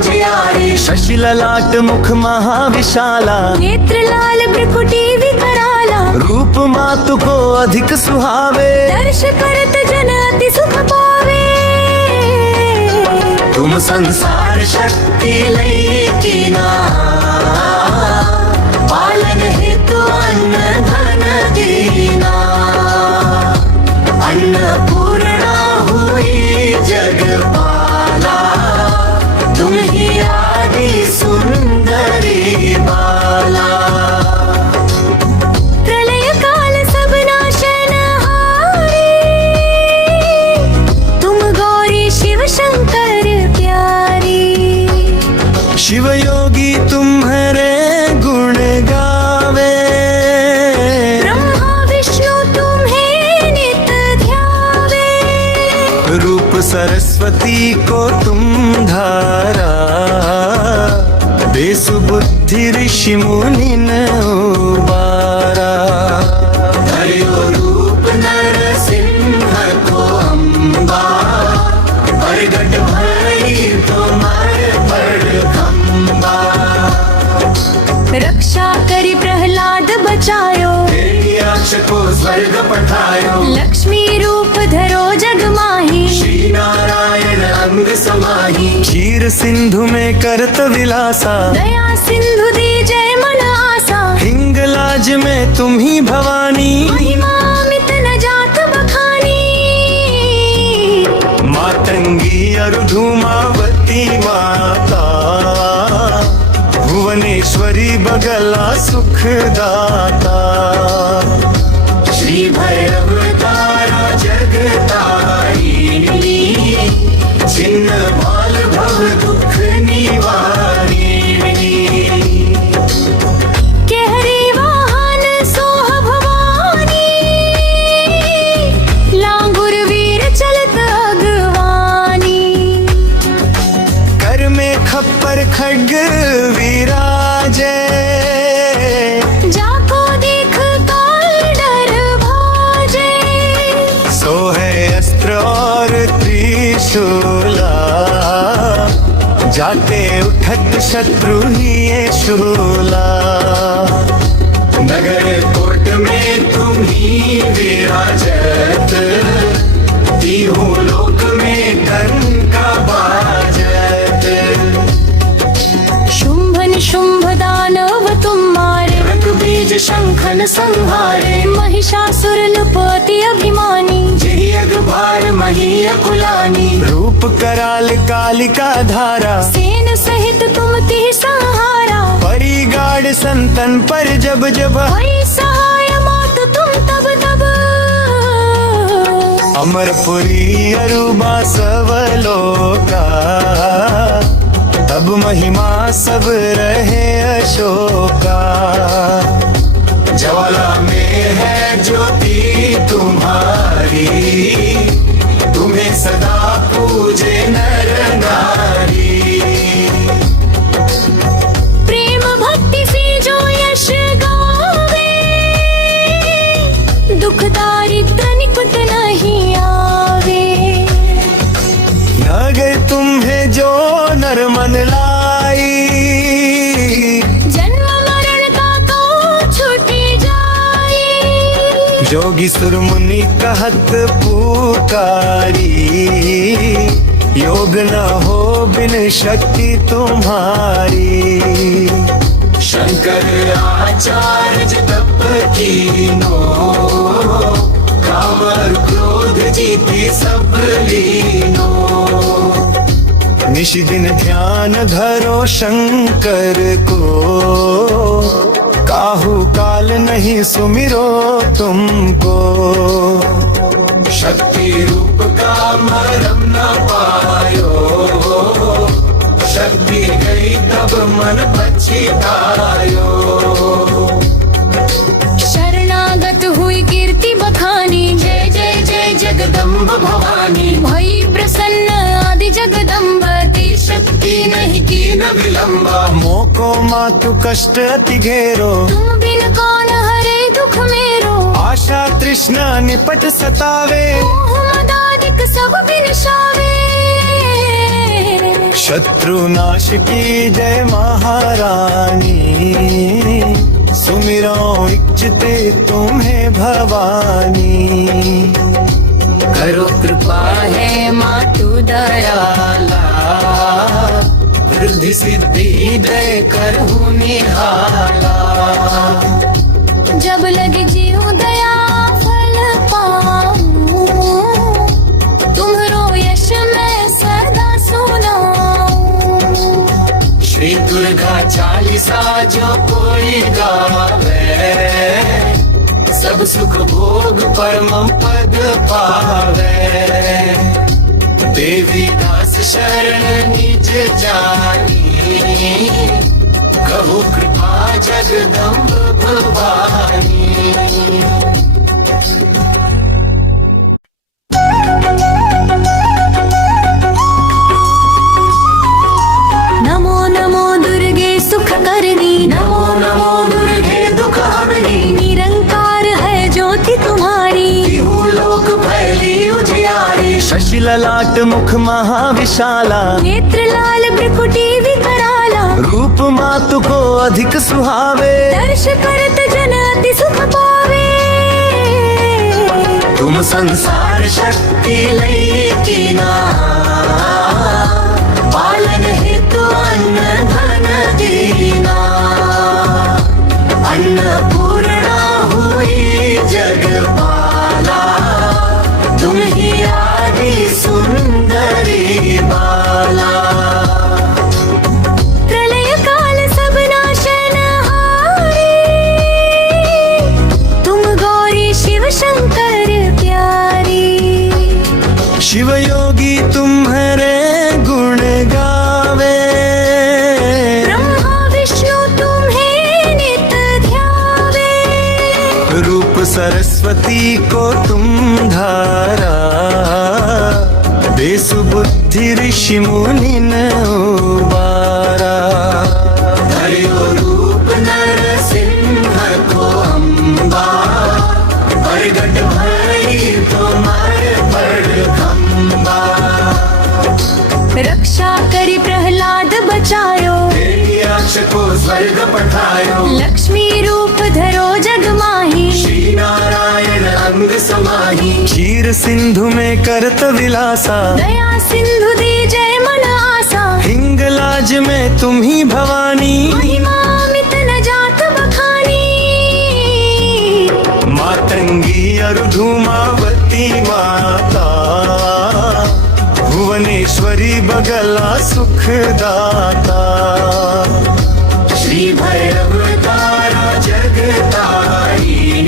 उजियारे। शशि ललाट मुख महाविशाला, नेत्र लाल भ्रुकुटी विकराला। रूप मातु को अधिक सुहावे, दर्श करत जन अति सुख पावे। तुम संसार शक्ति लई कीना, पालन हेतु अन्न धन दीना। अन्नपूर्णा हुई जगपाला, तुम ही आदि सुंदरी बाला। प्रलय काल सब नाशनहारी, तुम गौरी शिव शंकर प्यारी। शिव योगी तुम्हारे गुण गावे, ब्रह्मा विष्णु तुम्हें नित ध्यावे। रूप सरस्वती को तुम धारा, देसु बुद्धि ऋषि मुनि न उबारा। धर्यो रूप नरसिंह को अम्बा, प्रगट भई तुम्हारे बड़ खम्बा। रक्षा करी प्रहलाद बचायो, हिरण्याक्ष को स्वर्ग पठायो। लक्ष्मी रूप धरो जग माही। श्री नारायण अंग समाही, क्षीर सिंधु में करत विलासा, दया सिंधु दी जय मन आसा। हिंगलाज में तुम ही भवानी, महिमा अमित न जात बखानी। मातंगी अरु धूमावती माता, भुवनेश्वरी बगला सुखदाता। श्री भैरव तारा जगतारिणी, छिन्न भाल भव दुख निवारिणी। केहरी वाहन सोह भवानी, लांगुर वीर चलत अगवानी। कर में खप्पर खड्ग विराजे, जाको देख काल डर भाजे। सो है अस्त्र और त्रिशूला, जाते उठत शत्रु ही ये शूला। नगर कोट में तुम ही विराजत, तीहों लोक में डंका बाजत। शुंभ निशुंभ दानव तुम मारे, रंग बीज शंखन संहारे। महिषासुर नृपति अभिमानी। जही अगभार मही अकुलानी, रूप कराल कालिका धारा, सेन सहित तुम तिह संहारा। परिगाड़ संतन पर जब जब, भई सहाय मात तुम तब तब। अमरपुरी अरुबा सवलोका, तब महिमा सब रहे अशोका। ज्वाला में है ज्योति तुम्हारी, तुम्हें सदा पूजे नर नारी। प्रेम भक्ति से जो यश गावे, दुख दारिद्र निकट नहीं आवे। नगर तुम्हें जो नर मन लाई, जन्म मरण का तो छूटी जाए। जोगी सुर मुनि कहत पुकारी, योग न हो बिन शक्ति तुम्हारी। शंकर आचार्य तप कीनो, काम और क्रोध जीती सब लीनो। निश दिन ध्यान धरो शंकर को, काहू काल नहीं सुमिरो तुमको। शक्ति रूप का मरम न पायो, शक्ति गई तब मन पछतायो। शरणागत हुई कीर्ति बखानी, जय जय जय जगदम्ब भवानी। भई प्रसन्न आदि जगदम्ब, दी शक्ति नहीं की न विलंब। मोको मातु कष्ट अति घेरो, तुम बिन कौन हरे दुख मेरो। आशा तृष्णा निपट सतावे, मोह मदादिक सब बिन शावे। शत्रुनाश की जय महारानी, सुमिरो इच्छते तुम्हें भवानी। करो कृपा है मातु दयाला, वृद्धि सिद्धि दय करहु निहाला। जब लगे जीव दया फल पाऊं, तुम्हरो यश मैं सदा सुनाऊं। श्री दुर्गा चालीसा जो कोई गावे, सब सुख भोग परम पद पावे। देवी दास शरण निज जानी, कहु कृपा जगदम्ब भवानी। नमो नमो दुर्गे सुख करनी, नमो नमो दुर्गे दुख हरनी, निरंकार है ज्योति तुम्हारी। तिहु लोक फैली उजियारी। शशि ललाट मुख महाविशाला, नेत्र लाल भ्रुकुटी विकराला। रूप मातु को अधिक सुहावे। दर्श करत जन अति सुख पावे। तुम संसार शक्ति लई कीना, पालन हेतु अन्न धन दीना। अन्नपूर्णा हुई जगपाला, तुम ही आदि सुंदरी बाला। प्रलय काल सब नाशनहारी, तुम गौरी शिव शंकर प्यारी। शिव योगी तुम्हारे गुण गावे, ब्रह्मा विष्णु तुम्हें नित ध्यावे। रूप सरस्वती को तुम धारा, बेसु बुद्धि ऋषि मुनि न उबारा। धर्यो रूप नरसिंह को अम्बा, प्रगट भई तुम्हारे बड़ खम्बा। रक्षा करी प्रहलाद बचायो, यक्ष को स्वर्ग पठायो। लक्ष्मी रूप धरो जग माही। श्री नारायण अंग समाही, क्षीर सिंधु में करत विलासा। दया सिंधु दी जय मन आसा, हिंगलाज में तुम ही भवानी। महिमा अमित न जात बखानी। मातंगी अरु धूमावती माता, भुवनेश्वरी बगला सुखदाता। श्री भैरव तारा जगतारिणी,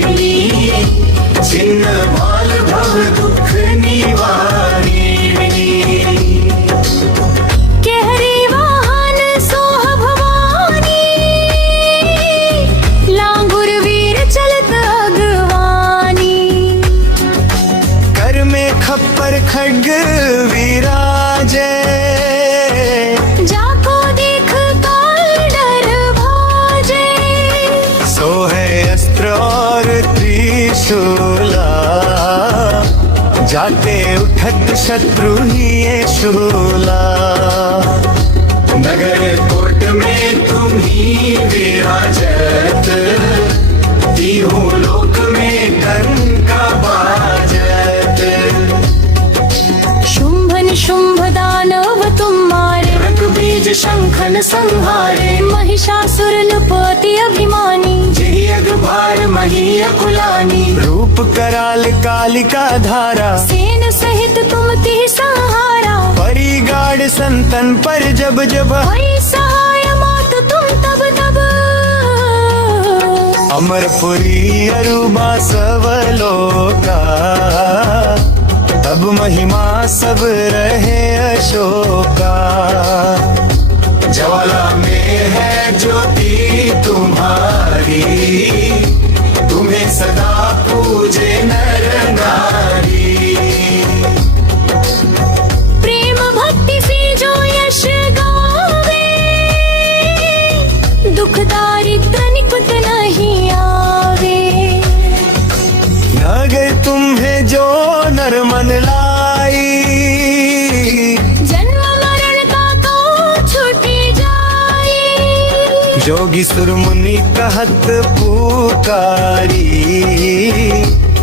छिन्न भाल भव दुख निवारिणी। केहरी वाहन सोह भवानी, लांगुर वीर चलत अगवानी। कर में खप्पर खड्ग विराजे, जाको देख काल डर भाजे। सो है अस्त्र और त्रिशूला, जाते उठत शत्रु ही ये शूला। नगर कोट में तुम ही विराजत, तीहू लोक में डंका बाजत। शुंभ निशुंभ दानव तुम मारे, रक बीज शंखन संहारे। महिषासुर नृपति अभिमानी। जही अगभार मही अकुलानी, रूप कराल कालिका धारा। सेन सहित तुम तिह सहारा, परिगाड़ संतन पर जब जब। भई सहाय मात तुम तब तब। अमरपुरी अरुबा सवलोका, तब महिमा सब रहे अशोका। ज्वाला में है ज्योति तुम्हारी, तुम्हें सदा पूजे नर नारी। प्रेम भक्ति से जो यश गावे, दुख दारिद्र निकुत नहीं आवे। नगर तुम्हें जो नर मन लाई, जन्म मरण का जोगी सुरमुनि कहत पुकारी,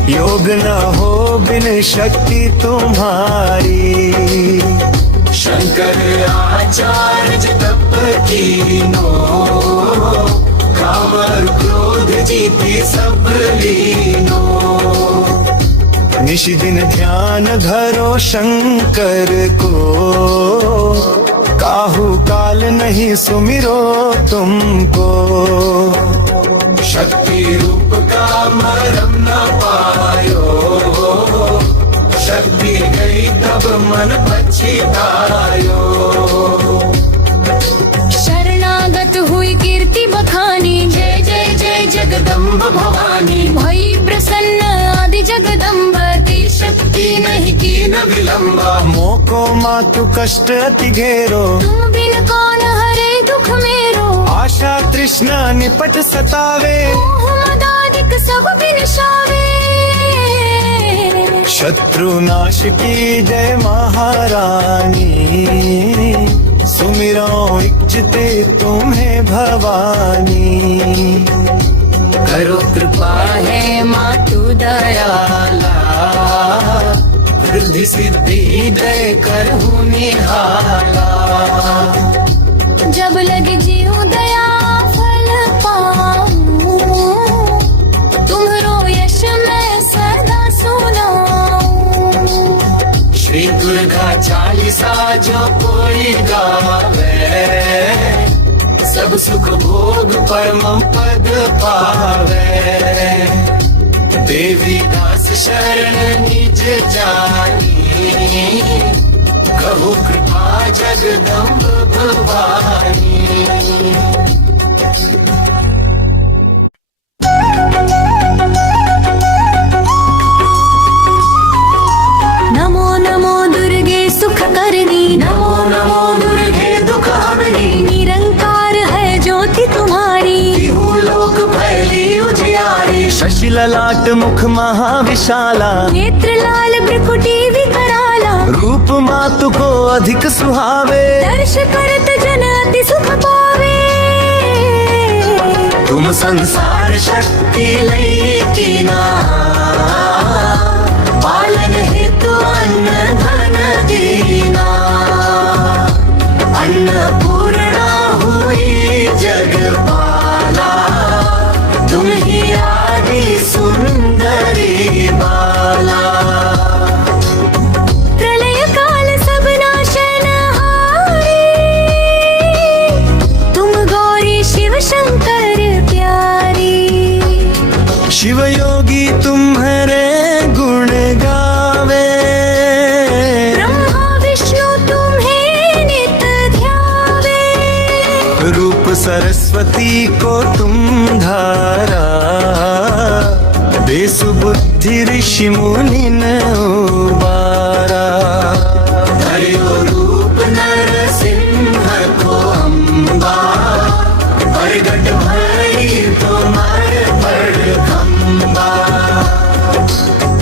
योग न हो बिन शक्ति तुम्हारी। शंकर आचार्य तप कीनो, काम और क्रोध जीते सब लीनो। निशि दिन ध्यान धरो शंकर को, काहू काल नहीं सुमिरो तुमको। शक्ति रूप का मरम न पायो, शक्ति गई तब मन पछतायो। शरणागत हुई कीर्ति बखानी, जय जय जय जगदम्ब भवानी। भई प्रसन्न आदि जगदम्ब, शक्ति नहीं की न विलंबा। मोको मातु कष्ट अति घेरो, तुम बिन कौन हरे दुख मेरो। आशा तृष्णा निपट सतावे, मोह मदादिक सब बिनशावे। शत्रु नाश की जय महारानी, सुमिरो इच्छते तुम्हें भवानी। करो कृपा है मातु दयाला, वृद्धि सिद्धि दय करहु निहाला। जब लग जीव दया फल पाऊं, तुम्हरो यश मैं सदा सुनाऊं। श्री दुर्गा चालीसा जो कोई गावे, सब सुख भोग परम पद पावे। देवी दास शरण निज जानी, कहु कृपा जगदम्ब भवानी। नमो नमो दुर्गे सुख करनी, नमो नमो दुर्गे दुख हरनी। निरंकार है ज्योति तुम्हारी, तिहु लोक फैली उजियारी। शशि ललाट मुख महाविशाला, नेत्र लाल भ्रुकुटी विकराला। रूप मातु को अधिक सुहावे, दर्श करत जन अति सुख पावे। तुम संसार शक्ति लई कीना, पालन हेतु अन्न धन दीना। अन्नपूर्णा हुई जगपाला, तुम ही आदि सुंदरी बाला। प्रलय काल सब नाशनहारी, तुम गौरी शिव शंकर प्यारी। शिव योगी तुम्हारे गुण गावे, ब्रह्मा विष्णु तुम्हें नित ध्यावे। रूप सरस्वती को तुम धारा, बेसु बुद्धि ऋषि मुनि न उबारा। हरियो रूप नरसिंह को अम्बा, प्रगट भई तुम्हार बड़ खम्बा।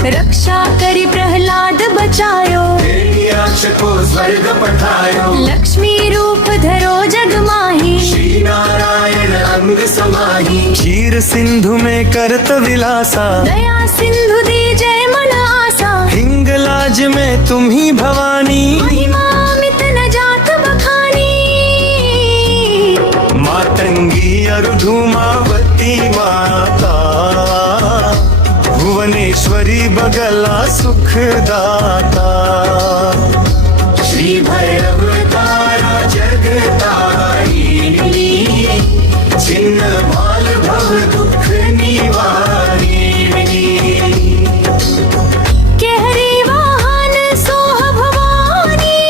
रक्षा करी प्रहलाद बचायो, हिरण्याक्ष को स्वर्ग पठायो। लक्ष्मी रूप धरो जग माही, श्री नारायण अंग समाही। क्षीर सिंधु में करत विलासा, दया सिंधु दी जय मन आसा। हिंगलाज में तुम ही भवानी, महिमा अमित न जात बखानी। मातंगी अरु धूमावती माता, भुवनेश्वरी बगला सुखदाता। श्री भैरव तारा जगतारिणी, छिन्न माल भव दुख निवारिणी। केहरी वाहन सोह भवानी,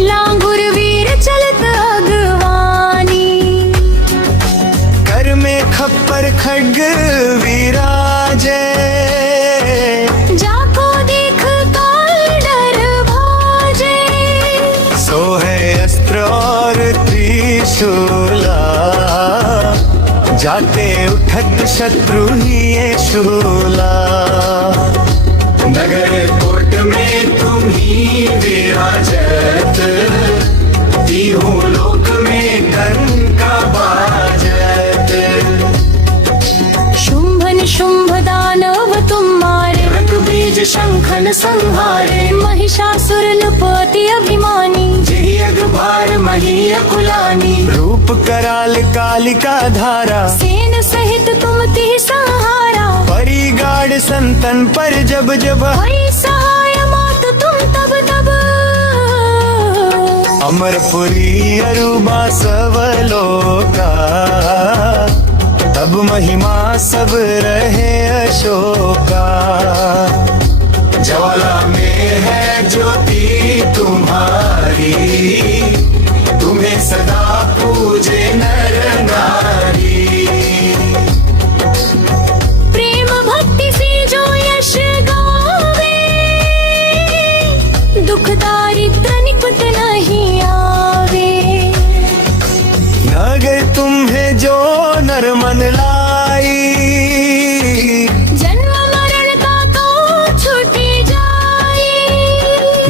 लांगुर वीर चलत अगवानी। कर में खप्पर खड्ग विराजे, जाको देख काल डर भाजे। सो है अस्त्र और त्रिशूला, जाते उठत शत्रु ही ये शूला। नगर कोट में तुम ही विराजत, तीहों लोक में दंड कराल कालिका धारा सेन सहित तुम ती सहारा परी गाड़ संतन पर जब जब भई सहाय मात तुम तब तब अमरपुरी अरुबा सवलोका तब महिमा सब रहे अशोका ज्वाला में है ज्योति तुम्हारी तुम्हें सदा पूजे नर नारी प्रेम भक्ति से जो यश गावे दुख दारिद्र निकट नहीं आवे नगर तुम्हें जो नर मन लाई जन्म मरण का तो छूटी जाए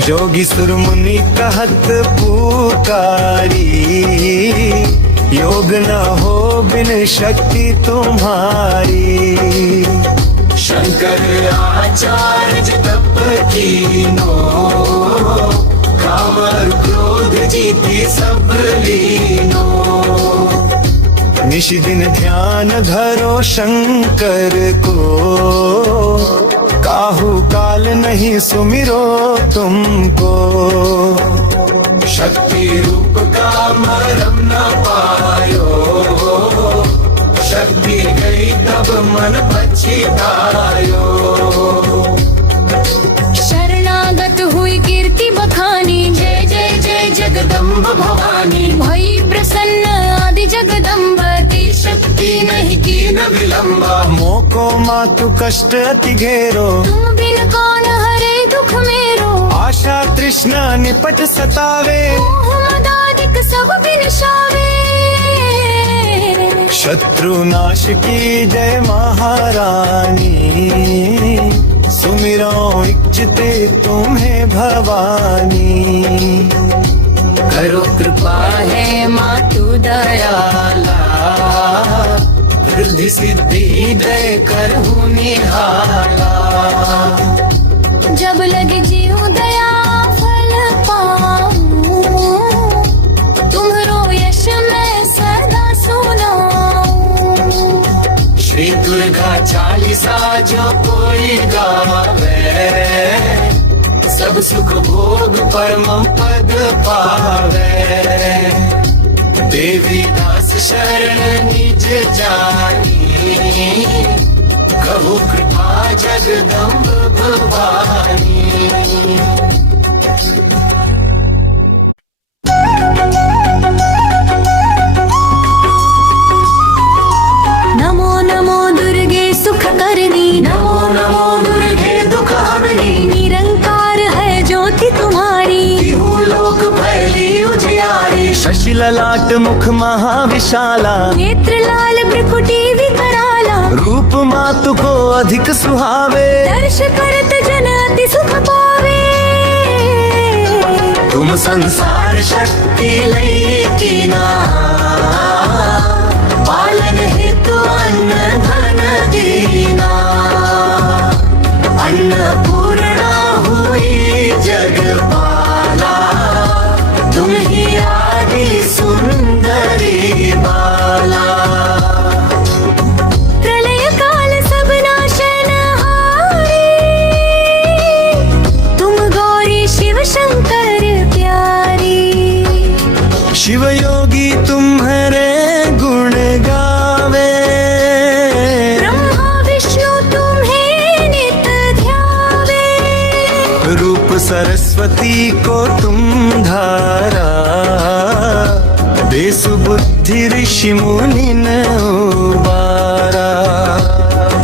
योगी सुर मुनि कहत पुकारी योग न हो बिन शक्ति तुम्हारी शंकर आचार्य तप कीनो काम और क्रोध जीती सब लीनो निश दिन ध्यान धरो शंकर को काहू काल नहीं सुमिरो तुमको शक्ति रूप का मरम न पायो शक्ति गई तब मन पछतायो शरणागत हुई कीर्ति बखानी जय जय जय जगदम्ब भवानी भई प्रसन्न आदि जगदम्ब ती शक्ति नहीं की न विलंबा मोको मातु कष्ट अति घेरो तुम बिन कौन हरे दुख मेरो आशा तृष्णा निपट सतावे मोह मदादिक सब बिनशावे शत्रु नाश की जय महारानी सुमिरो इच्छते तुम्हें भवानी करो कृपा है मातु दयाला वृद्धि सिद्धि दय करहु निहाला जब लगे जीव दया फल पाऊं तुम्हरो यश मैं सदा सुनाऊं श्री दुर्गा चालीसा जो कोई गावे सब सुख भोग परम पद पावे देवी दास शरण निज जानी कहु कृपा जगदम्ब भवानी नमो नमो दुर्गे सुख करनी नमो नमो दुर्गे दुख हरणी निरंकार है ज्योति तुम्हारी तिहु लोक फैली उजियारी शशि ललाट मुख महाविशाला नेत्र लाल भ्रुकुटी विकराला रूप मातु को अधिक सुहावे दर्श करत जन अति सुख पावे तुम संसार शक्ति लई कीना पालन हेतु अन्न धन दीना अन्नपूर्णा हुई जगपाला तुम ही आदि सुंदरी बाला प्रलय काल सब नाशनहारी तुम गौरी शिव शंकर प्यारी शिव योगी तुम्हारे गुण गावे ब्रह्मा विष्णु तुम्हें नित ध्यावे रूप सरस्वती को तुम धारा देसु बुद्धि ऋषि मुनि न उबारा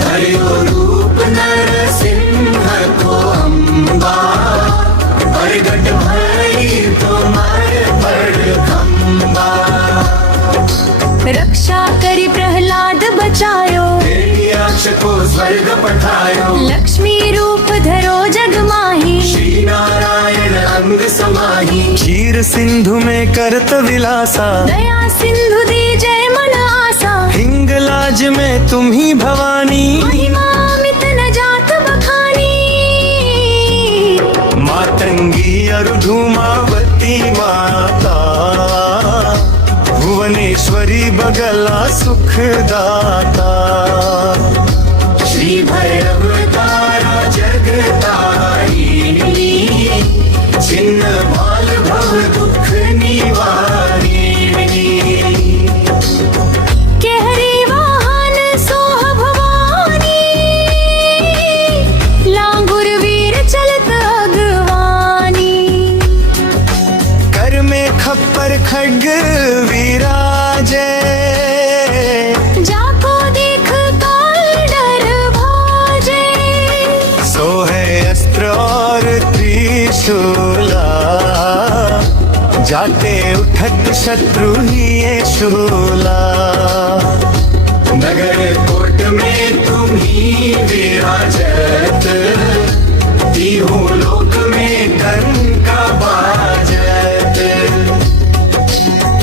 हरियो रूप नरसिंह को अम्बा प्रगट भई तुम्हारे बड़ खम्बा रक्षा करी प्रहलाद बचायो यक्ष को स्वर्ग पठायो लक्ष्मी रूप धरो जग माही श्री नारायण अंग समाही क्षीर सिंधु में करत विलासा दया सिंधु दी जय मन आसा हिंगलाज में तुम ही भवानी महिमा अमित न जात बखानी मातंगी अरु धूमावती माता भुवनेश्वर ईश्वरी बगला सुखदाता। श्री भैरव तारा जगतारिणी, छिन्न माल भव दुख निवारिणी। केहरी वाहन सोह भवानी, लांगुर वीर चलत अगवानी। कर में खप्पर खड्ग विराजे, जाको देख काल डर भाजे। सो है अस्त्र और त्रिशूला, जाते उठत शत्रु ही ये शूला। नगर कोट में तुम ही विराजत, तीनों लोक में डंका बाजत।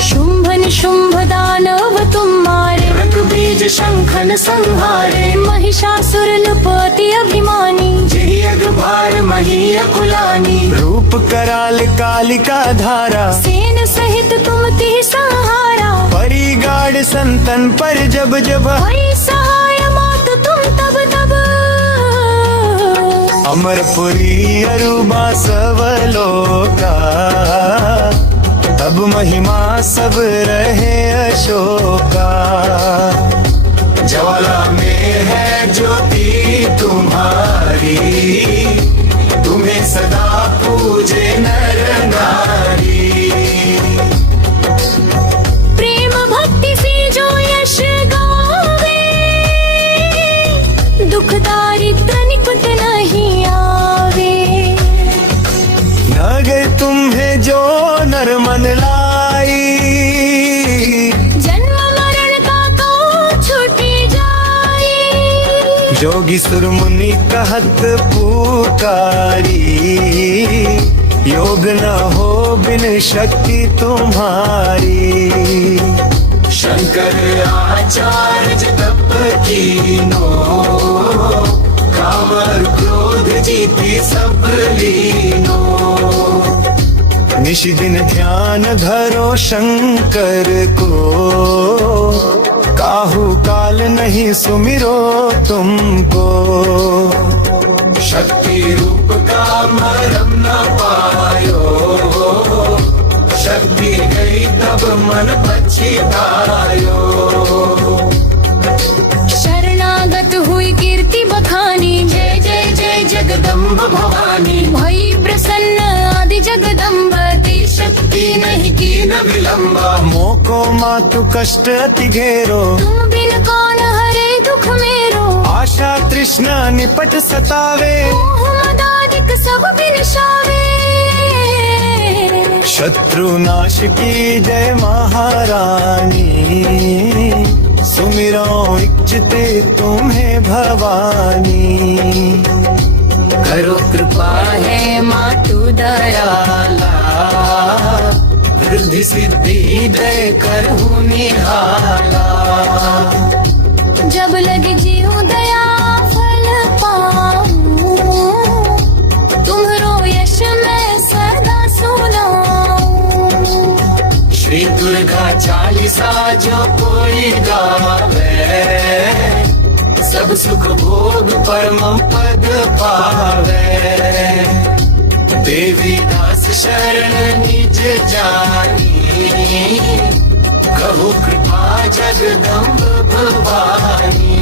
शुंभ निशुंभ दानव तुम मारे, रक बीज शंखन संहारे। महिषासुर नृपति अभिमानी। जही अगभार मही अकुलानी। रूप कराल कालिका धारा, सेन सहित तुम ती सहारा। परिगाड़ संतन पर जब जब, भई सहाय मात तुम तब तब। अमरपुरी अरुबा सवलोका, तब महिमा सब रहे अशोका। ज्वाला में है ज्योति तुम्हारी, तुम्हें सदा पूजे नर नारी। प्रेम भक्ति से जो यश गावे, दुख दारिद्र निकट नहीं आवे। नगर तुम्हें जो नर मन लाई, जन्म मरण का तो छूटी जाए। जोगी सुर मुनि कहत पुकारी, योग न हो बिन शक्ति तुम्हारी। शंकर आचार्य तप कीनो, काम और क्रोध जीती सब लीनो। निश दिन ध्यान धरो शंकर को, काहू काल नहीं सुमिरो तुमको। शक्ति रूप का मरम न पायो, शक्ति गई तब मन पछतायो। शरणागत हुई कीर्ति बखानी। जय जय जय जगदम्ब भवानी। भई प्रसन्न आदि जगदम्ब, ती शक्ति नहीं की न विलंबा। मोको मातु कष्ट अति घेरो, तुम बिन कौन हरे दुख मेरो। आशा तृष्णा निपट सतावे, मोह मदादिक सब बिनशावे। शत्रु नाश की जय महारानी, सुमिरो इच्छते तुम्हें भवानी। करो कृपा है मातु दयाला, वृद्धि सिद्धि दय करहु निहाला। जब लग जीव दया फल पाऊं, तुम्हरो यश मैं सदा सुनाऊं। श्री दुर्गा चालीसा जो कोई गावे, सब सुख भोग परम पद पावे। देवी दास शरण निज जानी, कहु कृपा जगदम्ब भवानी।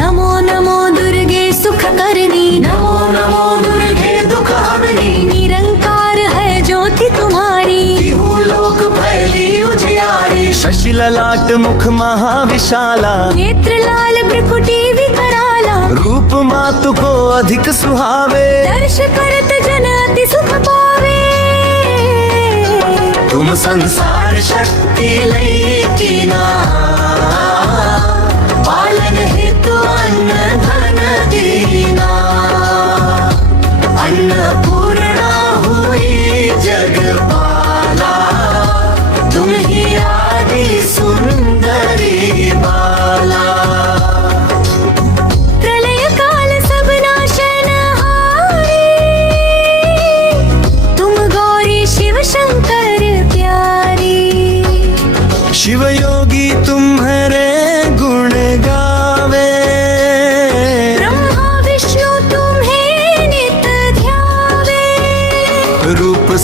नमो नमो दुर्गे सुख करनी। नमो नमो दुर्गे दुख हरणी। निरंकार है ज्योति तुम्हारी। तिहु लोक फैली उजियारी। शशि ललाट मुख महाविशाला, नेत्र लाल भ्रुकुटी विकराला। रूप मातु को अधिक सुहावे। दर्श करत जन अति सुख पावे। तुम संसार शक्ति लई कीना, पालन हेतु अन्न धन दीना। अन्नपूर्णा हुई जगपाला, तुम ही आदि सुंदरी बाला। प्रलय काल सब नाशन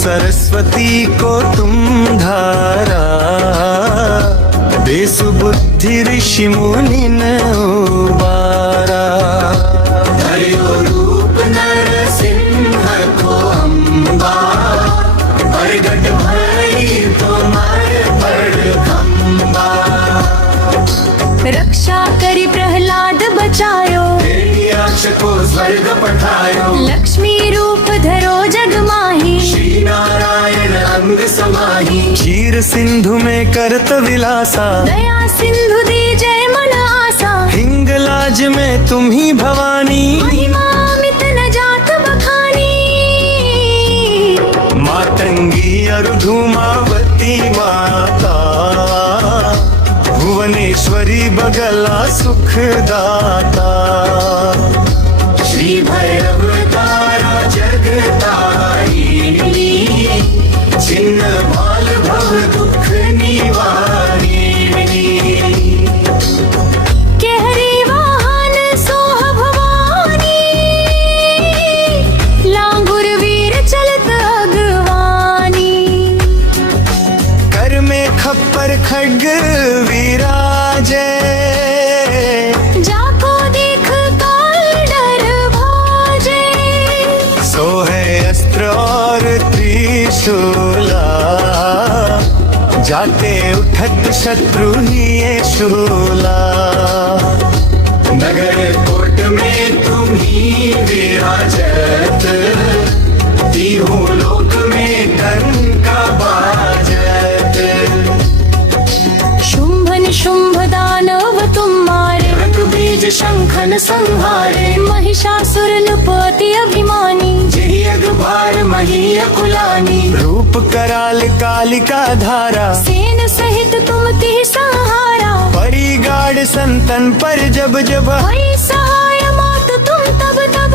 सरस्वती को तुम धारा, दे सुबुद्धि ऋषि मुनि न उबारा। हरियो रूप नरसिंह को अम्बा, प्रगट भई तुम्हारे बड़ खम्बा। रक्षा करी प्रहलाद बचायो, यक्ष को स्वर्ग पठायो। लक्ष्मी रूप धरो जग माही, श्री नारायण अंग समाही। क्षीर सिंधु में करत विलासा, दया सिंधु दीजय मन आसा। हिंगलाज में तुम ही भवानी, महिमा अमित न जात बखानी। मातंगी अरु धूमावती माता, भुवनेश्वरी बगला सुखदाता। श्री भैरव तारा जगतारिणी, छिन्न भाल भव दुख निवारिणी। केहरी वाहन सोह भवानी, लांगुर वीर चलत अगवानी। कर में खप्पर खड्ग विराजे, जाको देख काल डर भाजे। सो है अस्त्र और त्रिशूला, जाते उठत शत्रु ही ये शूला। नगर कोट में तुम ही विराजत, तीनों लोक में डंका बाजत। शुंभ निशुंभ दानव तुम मारे, रंग बीज शंखन संहारे। महिषासुर नृपति अभिमानी। जही अगभार मही अकुलानी। रूप कराल कालिका धारा, सेन सहित तुम तिह सहारा। परिगाड़ संतन पर जब जब, भई सहाय मात तुम तब तब।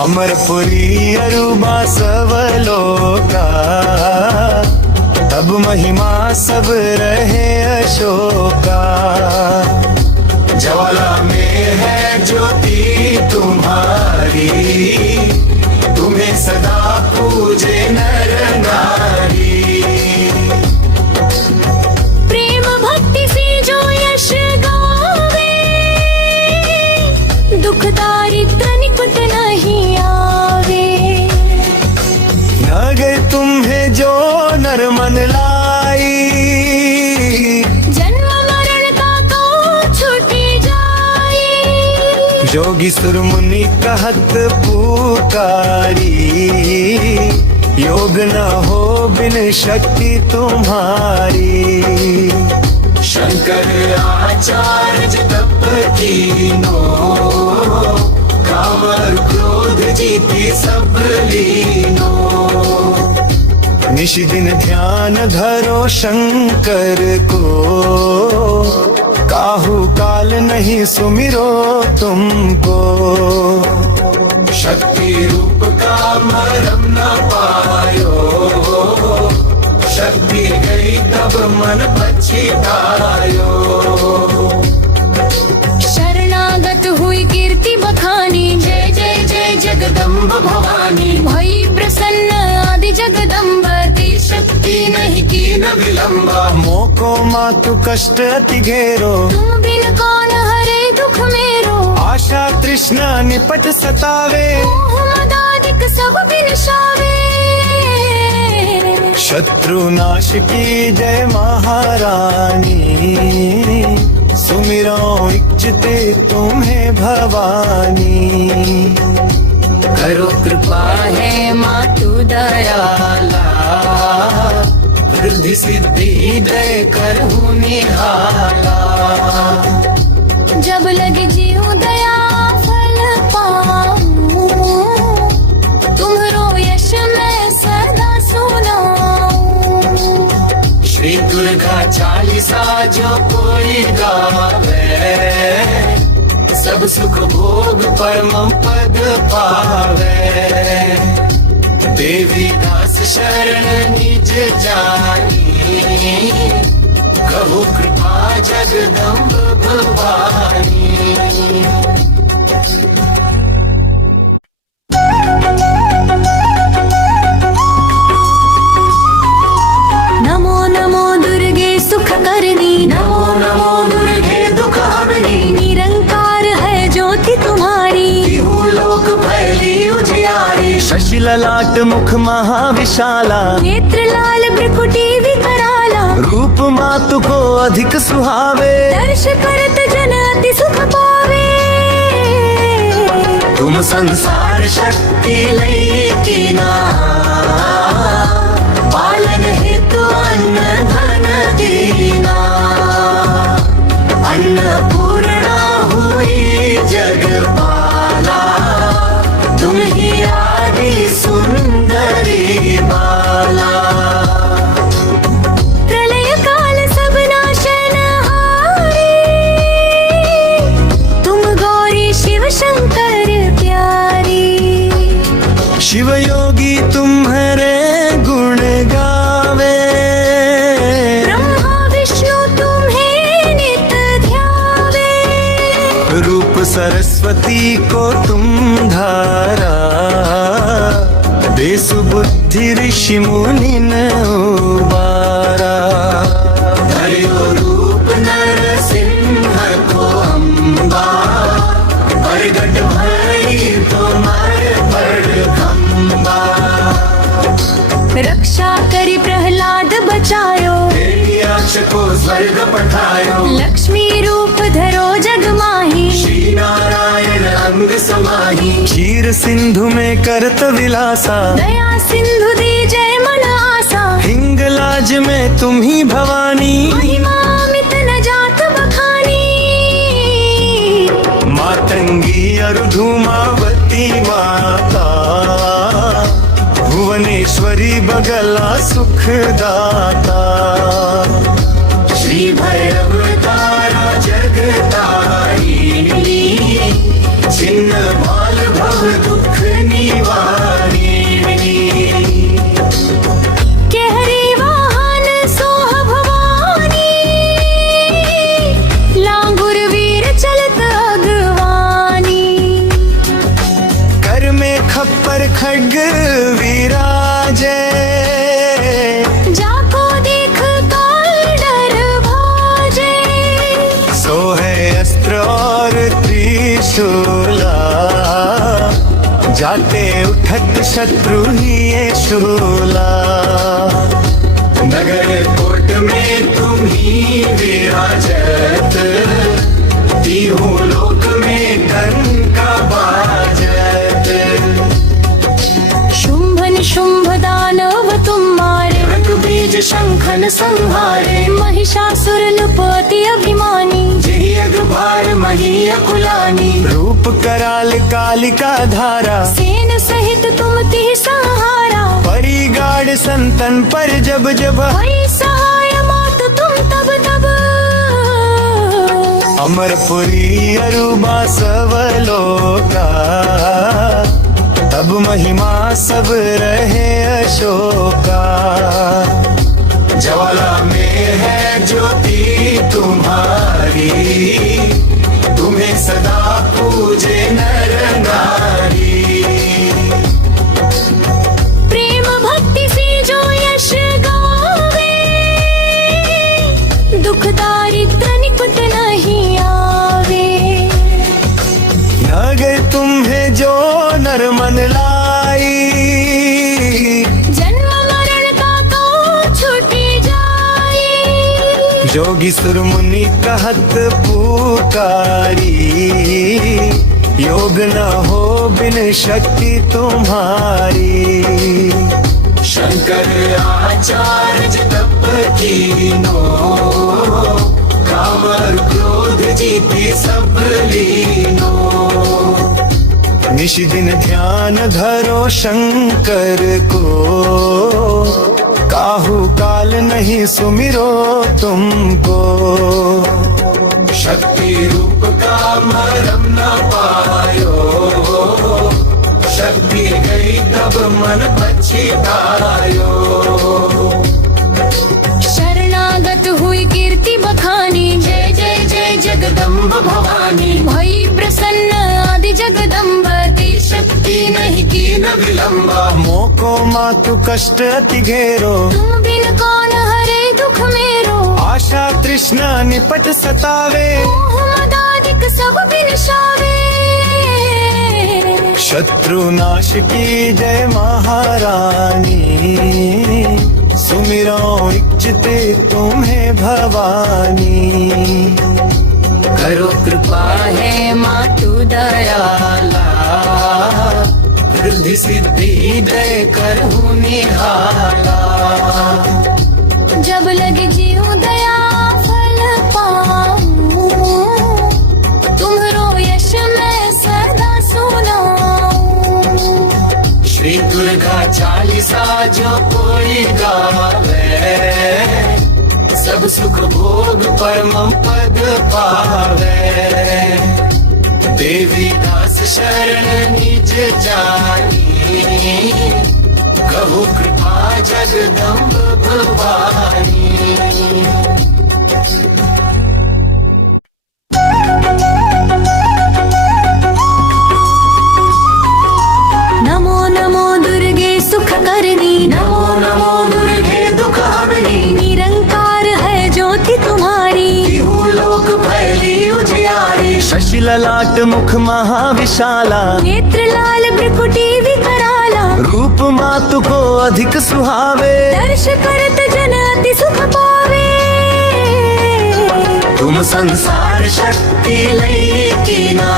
अमरपुरी अरुबा सवलोका, तब महिमा सब रहे अशोका। ज्वाला में है ज्योति तुम्हारी, तुम्हें सदा पूजे नर नारी। प्रेम भक्ति से जो यश गावे, दुख दारिद्र निकट नहीं आवे। नगर तुम्हें जो नर मन लाई, जन्म मरण का तो छूटी जाए। योगी सुर मुनि कहत पुकारी, योग न हो बिन शक्ति तुम्हारी। शंकर आचार्य तप कीनो, काम और क्रोध जीती सब लीनो। निश दिन ध्यान धरो शंकर को, काहू काल नहीं सुमिरो तुमको। शक्ति रूप का मरम न पायो, शक्ति गई तब मन पछतायो। शरणागत हुई कीर्ति बखानी, जय जय जय जगदम्ब भवानी। भई प्रसन्न आदि जगदम्ब, ती शक्ति नहीं की न विलम्ब। मोको मातु कष्ट अति घेरो, तुम बिन कौन हरे दुख मेरो। आशा तृष्णा निपट सतावे, मोह मदादिक सब बिनशावे। शत्रु नाश की जय महारानी, सुमिरो इच्छते तुम्हें भवानी। करो कृपा है मातु दयाला, वृद्धि सिद्धि दय करहु निहाला। जब लग जीव दया फल पाऊं, तुम्हरो यश मैं सदा सुनाऊं। श्री दुर्गा चालीसा जो कोई गावे, सब सुख भोग परम पद पावे। देवी दास शरण निज जानी, कहु कृपा जगदम्ब भवानी। शशिललाट मुख महाविशाला नेत्र लाल भ्रुकुटी विकराला रूप मातु को अधिक सुहावे दर्श करत जन अति सुख पावे तुम संसार शक्ति लई कीना पालन हेतु अन्न धन दीना अन्नपूर्णा हुई जगपाला तुम ही आदि सुंदरी बाला प्रलय काल सब नाशनहारी तुम गौरी शिव शंकर प्यारी शिव योगी तुम्हारे गुण गावे ब्रह्मा विष्णु तुम्हें नित ध्यावे रूप सरस्वती को तुम धारा देश बुद्धि ऋषि मुनि न उबारा धर्यो रूप नरसिंह को अम्बा प्रगट भई तुम्हारे बड़ खम्बा रक्षा करी प्रहलाद बचायो यक्ष को स्वर्ग पठायो लक्ष्मी रूप धरो जग माही श्री नारायण अंग समाही क्षीर सिंधु में करत विलासा दया सिंधु दी जय मन आसा हिंगलाज में तुम ही भवानी महिमा अमित न जात बखानी मातंगी अरु धूमावती माता भुवनेश्वरी बगला सुखदाता श्री भैरव तारा जगतारिणी छिन्न बाल भव दुख निवारिणी केहरी वाहन सोह भवानी लांगुर वीर चलत अगवानी कर में खप्पर खड्ग विराजे जाको देख काल डर भाजे सो है अस्त्र और त्रिशूला जाते उठत शत्रु ही ये शूला नगर कोट में तुम ही विराजत तीनों लोक में डंका बाजत शुंभ निशुंभ दानव तुम मारे रक बीज शंखन संहारे महिषासुर नृपति अभिमानी जही अगभार मही अकुलानी रूप कराल कालिका धारा सेन सहित तुम तिह सहारा परिगाड़ संतन पर जब जब भई सहाय मात तुम तब तब अमरपुरी अरुबा सवलोका तब महिमा सब रहे अशोका ज्वाला में है ज्योति तुम्हारी तुम्हें सदा पूजे नर नारी प्रेम भक्ति से जो यश गावे दुख दारिद्र निकट नहीं आवे नगर तुम्हें जो नर मन लाई जन्म मरण का तो छूटी जाए जोगी सुर मुनि कहत पुकारी योग न हो बिन शक्ति तुम्हारी शंकर आचार्य तप कीनो काम और क्रोध जीती सब लीनो निश दिन ध्यान धरो शंकर को काहू काल नहीं सुमिरो तुमको शक्ति रूप का मरम न पायो शक्ति गई तब मन पछतायो शरणागत हुई कीर्ति बखानी जय जय जय जगदम्ब भवानी भई प्रसन्न आदि जगदम्ब ती शक्ति नहीं की न विलंबा मोको मातु कष्ट अति घेरो तुम बिन कौन हरे दुख मेरो आशा तृष्णा निपट सतावे मोह मदादिक सब बिन शावे शत्रुनाश की जय महारानी, सुमिरो इच्छते तुम्हें भवानी। करो कृपा है मातु दयाला, वृद्धि सिद्धि दे करहु निहाला। जब लगे जीव दया फल पाऊं, तुम्हरो यश मैं सदा सुनाऊं। श्री दुर्गा चालीसा जो कोई गावे, सब सुख भोग परम पद पावे। देवी दास शरण निज जानी, कहु कृपा जगदम्ब भवानी। नमो नमो दुर्गे सुख करनी, नमो नमो दुर्गे दुख हरणी, निरंकार है ज्योति तुम्हारी। तिहु लोक फैली उजियारी। शशि ललाट मुख महाविशाला, नेत्र लाल भ्रिकुटी विकराला। रूप मातु को अधिक सुहावे, दर्श करत जन अति सुख पावे। तुम संसार शक्ति लई कीना,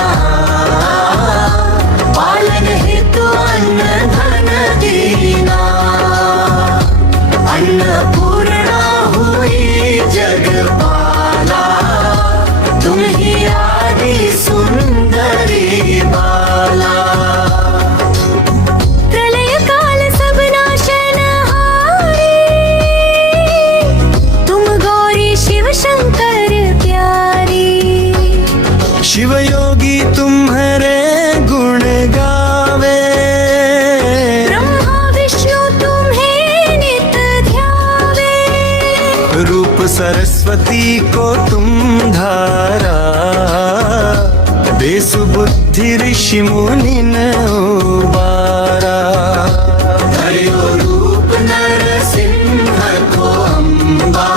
पालन हेतु अन्न धन दीना। अन्नपूर्णा हुई जगपाला, तुम ही आदि सुंदरी बाला। प्रलय काल सब नाशनहारी, तुम गौरी शिव शंकर प्यारी। शिव योगी तुम्हारे गुण गावे, ब्रह्मा विष्णु तुम्हें नित ध्यावे। रूप सरस्वती को तुम धारा, देश बुद्धि ऋषि मुनि न उबारा। हरियो रूप नरसिंह को अम्बा,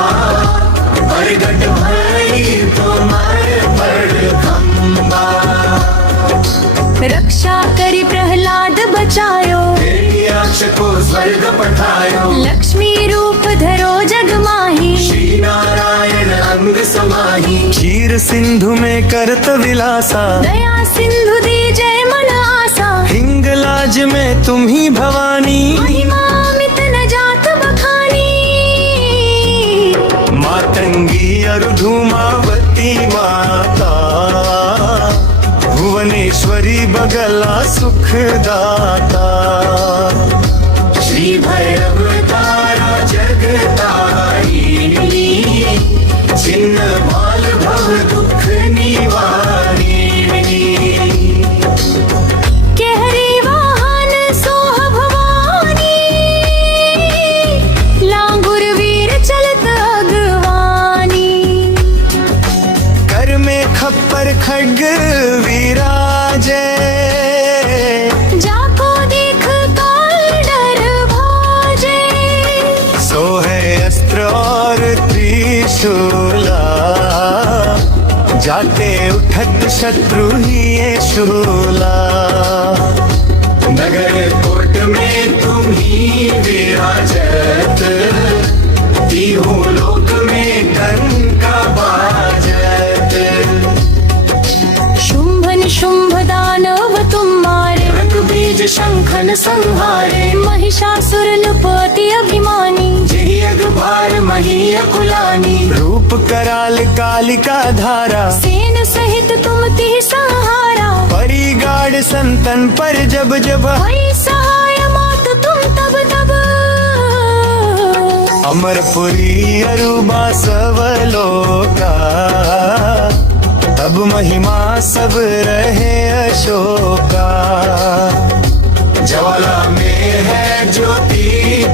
प्रगट भई तुम्हारे बड़ खम्बा। रक्षा करी प्रहलाद बचायो, यक्ष को स्वर्ग पठायो। लक्ष्मी रूप धरो जग माही। श्री नारायण अंग समाही, क्षीर सिंधु में करत विलासा। दया सिंधु दी जय मन आसा, हिंगलाज में तुम ही भवानी। महिमा अमित न जात बखानी। मातंगी अरु धूमावती माता, भुवनेश्वरी बगला सुखदाता। श्री भैरव तारा जगतारिणी, छिन्न भाल भव दुख निवारिणी। केहरी वाहन सोह भवानी, लांगुर वीर चलत अगवानी। कर में खप्पर खड्ग विराजे, जाको देख काल डर भाजे। सो है अस्त्र और त्रिशूला, जाते उठत शत्रु ही ये शूला। नगर कोट में तुम ही विराजत, तीहों लोक में डंका बाजत। शुंभ निशुंभ दानव तुम मारे, रंग बीज शंखन संहारे। महिषासुर नृपति अभिमानी। जही अगभार मही अकुलानी, रूप कराल कालिका धारा। सेन सहित तुम ती सहारा, परिगाड़ संतन पर जब जब। भई सहाय मात तुम तब तब। अमरपुरी अरुबा सवलोका, तब महिमा सब रहे अशोका। ज्वाला में है ज्योति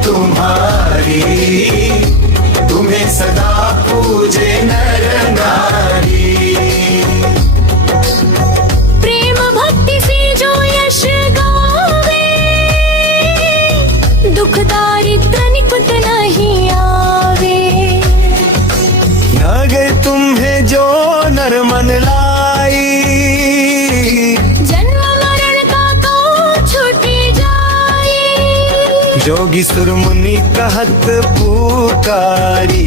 तुम्हारी, तुम्हें सदा पूजे नर नारी। प्रेम भक्ति से जो यश गावे, दुख दारिद्र निकुत नहीं आवे। नगर तुम्हें जो नर मन लाई, जन्म मरण का कौन जोगी सुर मुनि कहत पुकारी,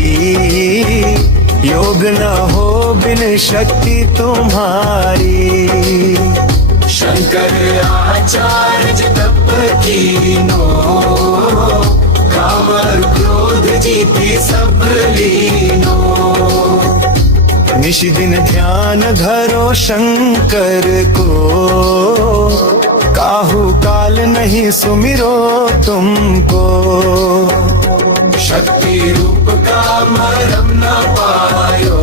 योग न हो बिन शक्ति तुम्हारी। शंकर आचार्य तप कीनो, काम और क्रोध जीती सब लीनो। निशि दिन ध्यान धरो शंकर को, काहू काल नहीं सुमिरो तुमको। शक्ति रूप का मरम न पायो,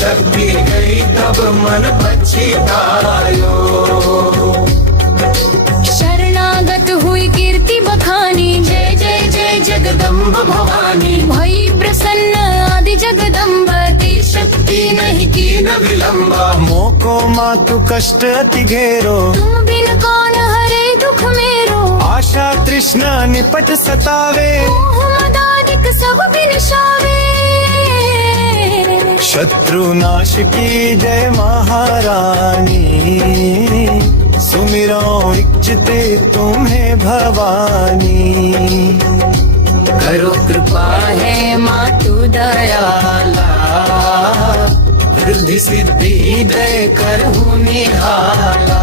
शक्ति गई तब मन पछतायो। शरणागत हुई कीर्ति बखानी, जय जय जय जगदम्ब भवानी। भई प्रसन्न आदि जगदम्ब, ती शक्ति नहीं कीन विलंबा। मोको मातु कष्ट अति घेरो, तुम बिन कौन हरे दुख मेरो। आशा तृष्णा निपट सतावे, मोह मदादिक सब बिनशावे। शत्रु नाश की जय महारानी, सुमिरो इच्छते तुम्हें भवानी। करो कृपा है मातु दयाला, वृद्धि सिद्धि दे करहु निहाला।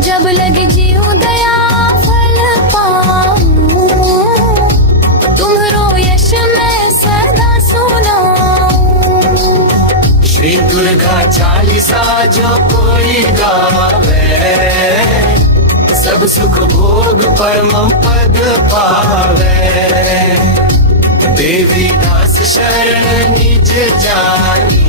जब लगे जीव दया फल पाऊं, तुम्हरो यश मैं सदा सुनाऊं। श्री दुर्गा चालीसा जो कोई गावे, सब सुख भोग परम पद पावे। देवी दास शरण निज जानी,